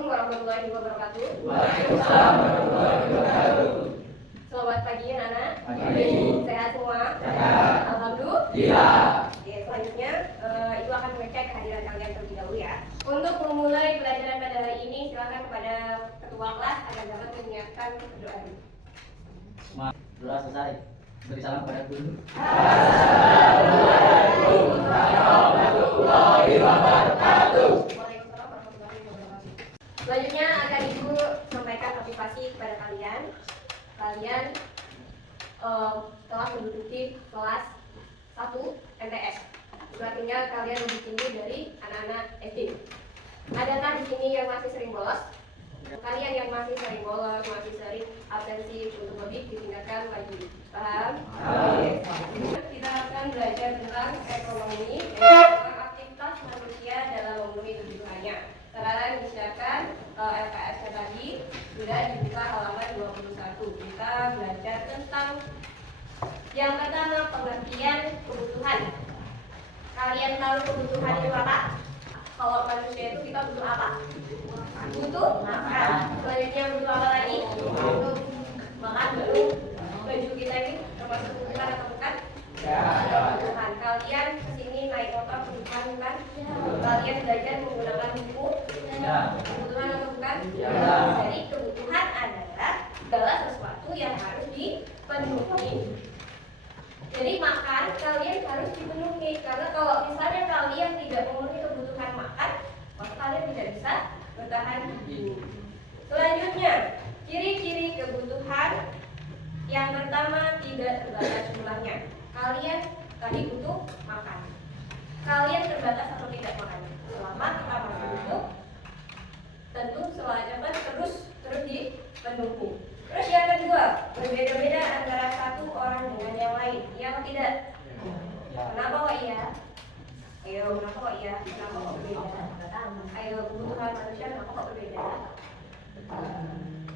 Assalamualaikum warahmatullahi wabarakatuh. Waalaikumsalam warahmatullahi wabarakatuh. Selamat pagi anak-anak. Pagi. Sehat semua? Sehat. Alhamdulillah. Oke, selanjutnya Ibu akan mengecek kehadiran kalian terlebih dahulu ya. Untuk memulai pelajaran pada hari ini, silakan kepada ketua kelas agar dapat menyiapkan doa. Doa selesai. Beri salam pada guru. Assalamualaikum warahmatullahi wabarakatuh. Waalaikumsalam warahmatullahi wabarakatuh. Selanjutnya akan Ibu sampaikan motivasi kepada kalian. Kalian telah menduduki kelas 1 MTS. Sudah tinggal kalian lebih tinggi dari anak-anak SD. Adakah di sini yang masih sering bolos? Kalian yang masih sering bolos, masih sering absensi untuk lebih ditingkatkan lagi. Paham? Kita akan belajar tentang ekonomi dan aktivitas manusia dalam memenuhi kebutuhannya. Sekarang disiapkan LKS-nya tadi sudah dibuka halaman 21. Kita belajar tentang yang pertama, pengertian kebutuhan. Kalian tahu kebutuhan itu apa? Kalau manusia itu kita butuh apa? Butuh makan. Selanjutnya butuh apa lagi? Butuh makan, butuh baju kita ini termasuk kebutuhan atau bukan? Kebutuhan. Kalian kesini naik motor kebutuhan bukan? Kalian belajar menggunakan buku kebutuhan atau bukan? Jadi kebutuhan adalah segala sesuatu yang harus dipenuhi. Jadi makan kalian harus dipenuhi, karena kalau misalnya kalian tidak memenuhi kebutuhan makan, maka kalian tidak bisa bertahan hidup. Selanjutnya, ciri-ciri kebutuhan. Yang pertama, tidak terbatas jumlahnya. Kalian tadi butuh makan. Kalian terbatas atau tidak makan? Selama kita masih hidup, tentu selanjutnya terus dipenuhi. Terus yang kedua, berbeda-beda antara satu orang dengan yang lain. Iya atau tidak? Kenapa kok iya? Ayo, kenapa kok iya? Kenapa kok berbeda? Ayo, kebutuhan manusia kenapa kok berbeda?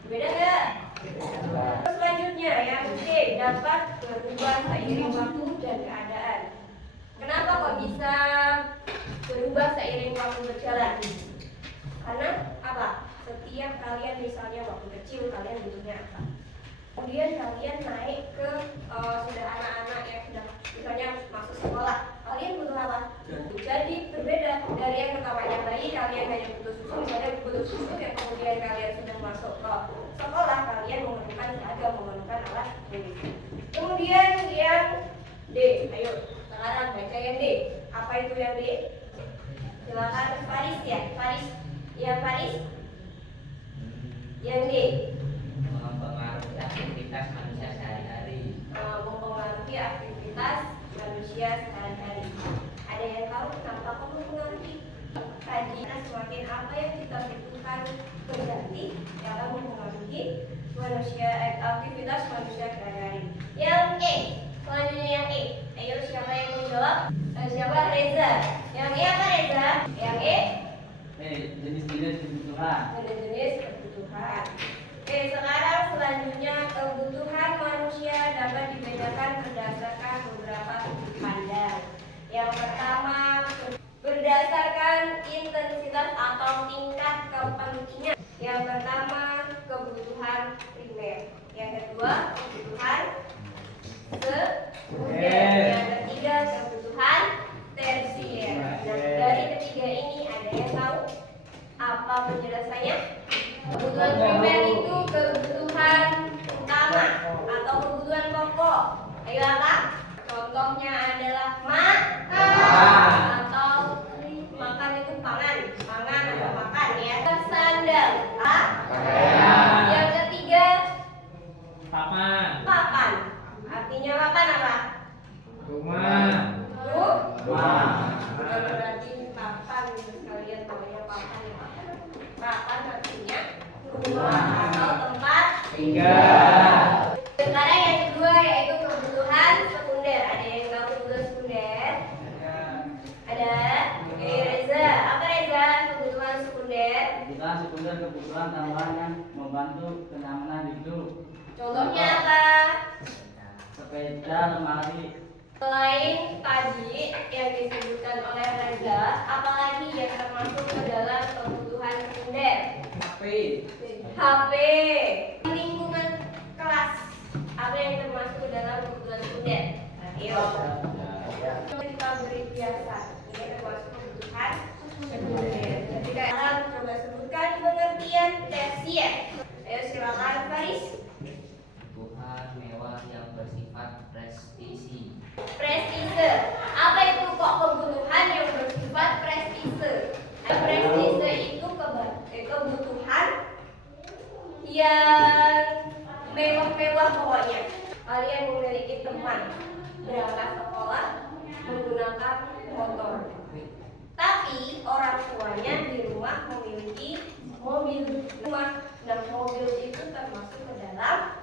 Berbeda nggak? Terus selanjutnya, yang C, dapat berubah seiring waktu dan keadaan. Kenapa kok bisa berubah seiring waktu berjalan? Karena apa? Setiap kalian misalnya waktu kecil kalian butuhnya apa? Kemudian kalian naik ke sudah anak-anak yang sudah misalnya masuk sekolah, kalian butuh apa? Jadi berbeda dari yang pertamanya bayi kalian hanya butuh susu, misalnya butuh susu, yang kemudian kalian sudah masuk ke sekolah kalian memerlukan seragam, memerlukan alat tulis. Kemudian yang D, ayo sekarang baca yang D. Apa itu yang D? Silakan Faris ya, Faris. Ya Faris. Yang D, Mempengaruhi aktivitas manusia sehari-hari. Mempengaruhi aktivitas manusia sehari-hari. Ada yang tahu kenapa kok mempengaruhi? Tadi semakin apa yang kita butuhkan berganti yang akan mempengaruhi manusia aktivitas manusia sehari-hari. Yang E, selanjutnya yang E. Ayo siapa yang mau jawab? Siapa? Reza. Yang E apa Reza? Yang E? Jenis-jenis kebutuhan. Jenis kebutuhan. Oke, sekarang selanjutnya kebutuhan manusia dapat dibedakan berdasarkan beberapa sudut pandang. Yang pertama, berdasarkan intensitas atau tingkat kepentingan. Yang pertama, kebutuhan primer. Yang kedua, kebutuhan sekunder. Yang ketiga, kebutuhan tersier. Nah, dari ketiga ini ada yang tahu apa penjelasannya? Kebutuhan primer itu kebutuhan utama atau kebutuhan pokok. Ayo apa? Contohnya adalah makan atau makan itu pangan atau makan ya. Sandal. Yang ketiga papan. Artinya papan apa? Rumah. Bukan berarti papan kalian namanya papan ya. Papan artinya rumah atau tempat tinggal. Sekarang yang kedua yaitu kebutuhan sekunder. Ada yang tahu kebutuhan sekunder? Ada? Oke, Reza. Apa Reza kebutuhan sekunder? Kebutuhan sekunder kebutuhan tambahan yang membantu kenyamanan hidup. Contohnya apa? Sepeda, lemari. Selain tadi yang disebutkan oleh Reza, apalagi yang termasuk ke dalam kebutuhan sekunder? HP. Lingkungan kelas. Apa yang termasuk dalam kebutuhan student? Ayo. Kita beri biasa. Ini termasuk kebutuhan sekunder. Jadi kalian coba sebutkan pengertian tersier. Ayo silakan Faris. Kebutuhan mewah yang bersifat prestisi. Prestise. Apa itu kok kebutuhan yang bersifat prestise? Prestise itu kebutuhan yang mewah-mewah pokoknya. Kalian memiliki teman berangkat sekolah menggunakan motor. Tapi orang tuanya di rumah memiliki mobil rumah. Dan mobil itu termasuk ke dalam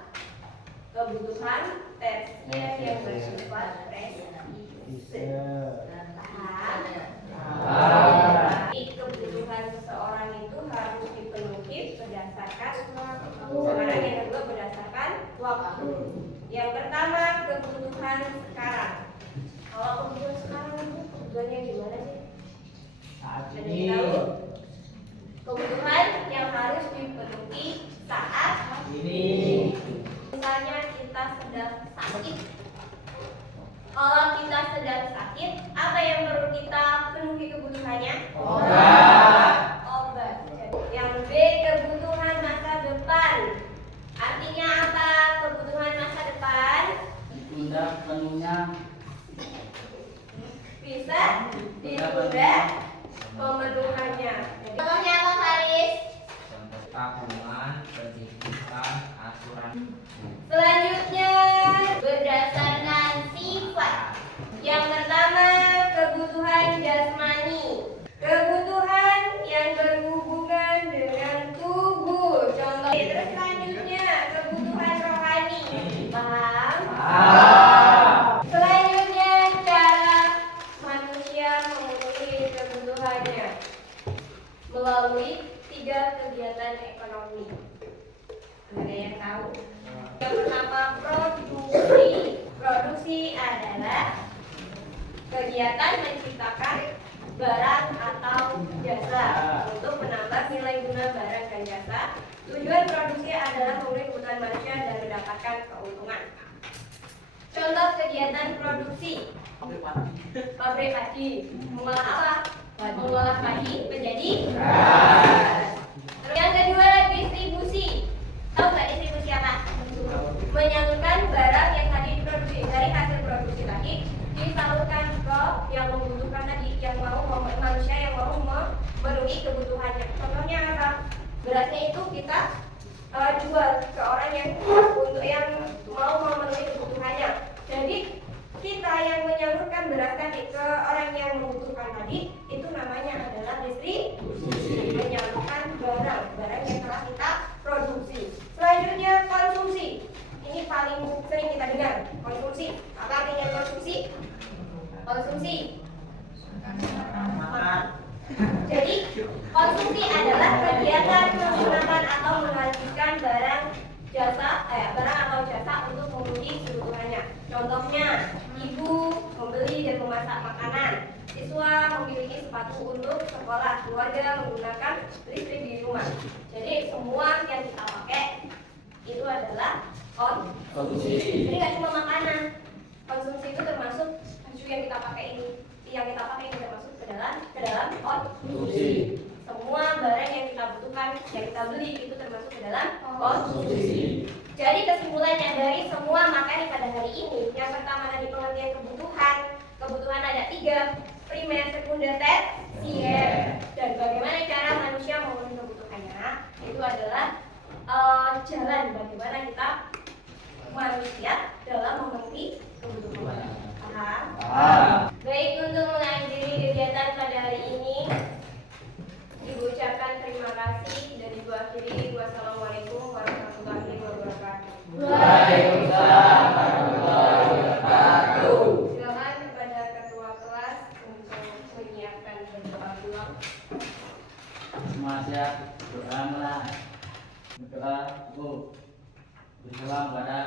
kebutuhan tersier yang bersifat prestise. Paham? Kebutuhan seseorang itu harus dipenuhi berdasarkan sekarang yang kedua berdasarkan waktu. Yang pertama kebutuhan sekarang. Kalau kebutuhan sekarang itu kebutuhannya gimana sih? Saat Ada ini. yang tahu? Kebutuhan yang harus dipenuhi saat Ini. misalnya kita sedang sakit. Kalau kita sedang sakit, apa yang perlu kita penuhi kebutuhannya? Obat. Yang B, kebutuhan masa depan. Artinya apa kebutuhan masa depan? Ditunda penuhnya. Bisa ditunda pemenuhannya. Contohnya apa Faris? Contoh tabungan, pendidikan, asuransi. Selanjutnya berdasarkan sifat. Yang pertama kebutuhan jasmani. Kebutuhan yang berhubungan dengan tubuh. Contoh. Terus selanjutnya kebutuhan rohani. Paham? Selanjutnya cara manusia memenuhi kebutuhannya melalui 3 kegiatan ekonomi. Ada yang tahu? Yang pertama produksi. Produksi adalah kegiatan menciptakan barang atau jasa untuk menambah nilai guna barang dan jasa. Tujuan produksi adalah memenuhi kebutuhan manusia dan mendapatkan keuntungan. Contoh kegiatan produksi. Pabrik padi. Mengolah apa? Mengolah padi menjadi beras. Yang kedua distribusi. Tahu nggak distribusi apa? Menyalurkan barang yang tadi diproduksi dari hasil produksi tadi disalurkan ke yang membutuhkan tadi, yang mau manusia yang mau memenuhi kebutuhannya. Contohnya apa? Berasnya itu kita jual ke orang yang untuk yang mau memenuhi kebutuhannya. Jadi kita yang menyalurkan beras tadi ke orang yang membutuhkan tadi itu namanya adalah distribusi, menyalurkan barang yang telah kita produksi. Selanjutnya konsumsi. Ini paling sering kita dengar, konsumsi. Apa artinya konsumsi? Konsumsi. Jadi konsumsi adalah kegiatan menggunakan atau menghasilkan barang atau jasa untuk memenuhi kebutuhannya. Contohnya, ibu membeli dan memasak makanan, siswa memiliki sepatu untuk sekolah, keluarga menggunakan listrik di rumah. Jadi semua yang kita pakai itu adalah konsumsi. Jadi nggak cuma makanan. Konsumsi itu termasuk baju yang kita pakai ini. Yang kita pakai ini termasuk ke dalam konsumsi. Semua barang yang kita butuhkan, yang kita beli itu termasuk ke dalam konsumsi. Jadi kesimpulannya dari semua materi pada hari ini, yang pertama tadi pengertian kebutuhan. Kebutuhan ada 3, primer, sekunder, tersier. Dan bagaimana cara manusia memenuhi kebutuhannya, itu adalah jalan bagaimana kita manusia dalam memenuhi kebutuhan. Paham? Baik, untuk mengakhiri kegiatan pada hari ini, Ibu ucapkan terima kasih dan Ibu akhiri. Wassalamualaikum warahmatullahi wabarakatuh. Waalaikumsalam warahmatullahi wabarakatuh. Silakan kepada ketua kelas untuk menyiapkan doa ulang. Semua siap, doa mulai. Berdoa, Bu. Berdoa pada